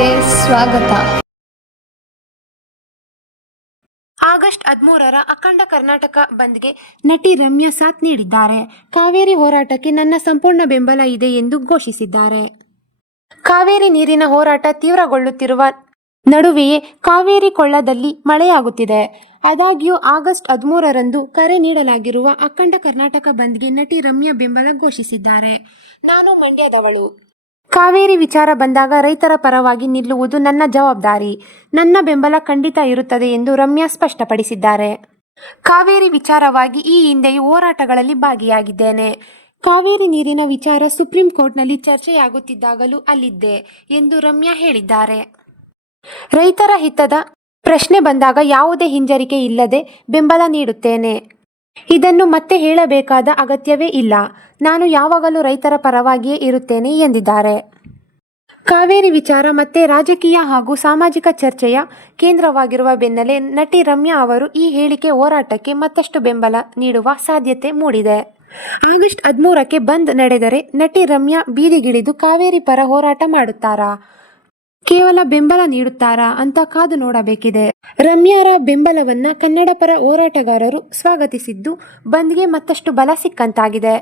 ಗೆ ಸ್ವಾಗತ. ಆಗಸ್ಟ್ 13ರ ಅಖಂಡ ಕರ್ನಾಟಕ ಬಂದ್ಗೆ ನಟಿ ರಮ್ಯಾ ಸಾಥ್ ನೀಡಿದ್ದಾರೆ. ಕಾವೇರಿ ಹೋರಾಟಕ್ಕೆ ನನ್ನ ಸಂಪೂರ್ಣ ಬೆಂಬಲ ಇದೆ ಎಂದು ಘೋಷಿಸಿದ್ದಾರೆ. ಕಾವೇರಿ ನೀರಿನ ಹೋರಾಟ ತೀವ್ರಗೊಳ್ಳುತ್ತಿರುವ ನಡುವೆಯೇ ಕಾವೇರಿ ಕೊಳ್ಳದಲ್ಲಿ ಮಳೆಯಾಗುತ್ತಿದೆ. ಆದಾಗ್ಯೂ ಆಗಸ್ಟ್ 13ರಂದು ಕರೆ ನೀಡಲಾಗಿರುವ ಅಖಂಡ ಕರ್ನಾಟಕ ಬಂದ್ಗೆ ನಟಿ ರಮ್ಯಾ ಬೆಂಬಲ ಘೋಷಿಸಿದ್ದಾರೆ. ನಾನು ಮಂಡ್ಯದವಳು. ಕಾವೇರಿ ವಿಚಾರ ಬಂದಾಗ ರೈತರ ಪರವಾಗಿ ನಿಲ್ಲುವುದು ನನ್ನ ಜವಾಬ್ದಾರಿ. ನನ್ನ ಬೆಂಬಲ ಖಂಡಿತ ಇರುತ್ತದೆ ಎಂದು ರಮ್ಯಾ ಸ್ಪಷ್ಟಪಡಿಸಿದ್ದಾರೆ. ಕಾವೇರಿ ವಿಚಾರವಾಗಿ ಈ ಹಿಂದೆಯೂ ಹೋರಾಟಗಳಲ್ಲಿ ಭಾಗಿಯಾಗಿದ್ದೇನೆ. ಕಾವೇರಿ ನೀರಿನ ವಿಚಾರ ಸುಪ್ರೀಂ ಕೋರ್ಟ್ನಲ್ಲಿ ಚರ್ಚೆಯಾಗುತ್ತಿದ್ದಾಗಲೂ ಅಲ್ಲಿದ್ದೆ ಎಂದು ರಮ್ಯಾ ಹೇಳಿದ್ದಾರೆ. ರೈತರ ಹಿತದ ಪ್ರಶ್ನೆ ಬಂದಾಗ ಯಾವುದೇ ಹಿಂಜರಿಕೆ ಇಲ್ಲದೆ ಬೆಂಬಲ ನೀಡುತ್ತೇನೆ. ಇದನ್ನು ಮತ್ತೆ ಹೇಳಬೇಕಾದ ಅಗತ್ಯವೇ ಇಲ್ಲ. ನಾನು ಯಾವಾಗಲೂ ರೈತರ ಪರವಾಗಿಯೇ ಇರುತ್ತೇನೆ ಎಂದಿದ್ದಾರೆ. ಕಾವೇರಿ ವಿಚಾರ ಮತ್ತೆ ರಾಜಕೀಯ ಹಾಗೂ ಸಾಮಾಜಿಕ ಚರ್ಚೆಯ ಕೇಂದ್ರವಾಗಿರುವ ಬೆನ್ನಲ್ಲೇ ನಟಿ ರಮ್ಯಾ ಅವರು ಈ ಹೇಳಿಕೆ ಹೋರಾಟಕ್ಕೆ ಮತ್ತಷ್ಟು ಬೆಂಬಲ ನೀಡುವ ಸಾಧ್ಯತೆ ಮೂಡಿದೆ. ಆಗಸ್ಟ್ 13ಕ್ಕೆ ಬಂದ್ ನಡೆದರೆ ನಟಿ ರಮ್ಯಾ ಬೀದಿಗಿಳಿದು ಕಾವೇರಿ ಪರ ಹೋರಾಟ ಮಾಡುತ್ತಾರಾ, ಕೇವಲ ಬೆಂಬಲ ನೀಡುತ್ತಾರಾ ಅಂತ ಕಾದು ನೋಡಬೇಕಿದೆ. ರಮ್ಯಾರ ಬೆಂಬಲವನ್ನ ಕನ್ನಡ ಪರ ಹೋರಾಟಗಾರರು ಸ್ವಾಗತಿಸಿದ್ದು ಬಂದ್ಗೆ ಮತ್ತಷ್ಟು ಬಲ ಸಿಕ್ಕಂತಾಗಿದೆ.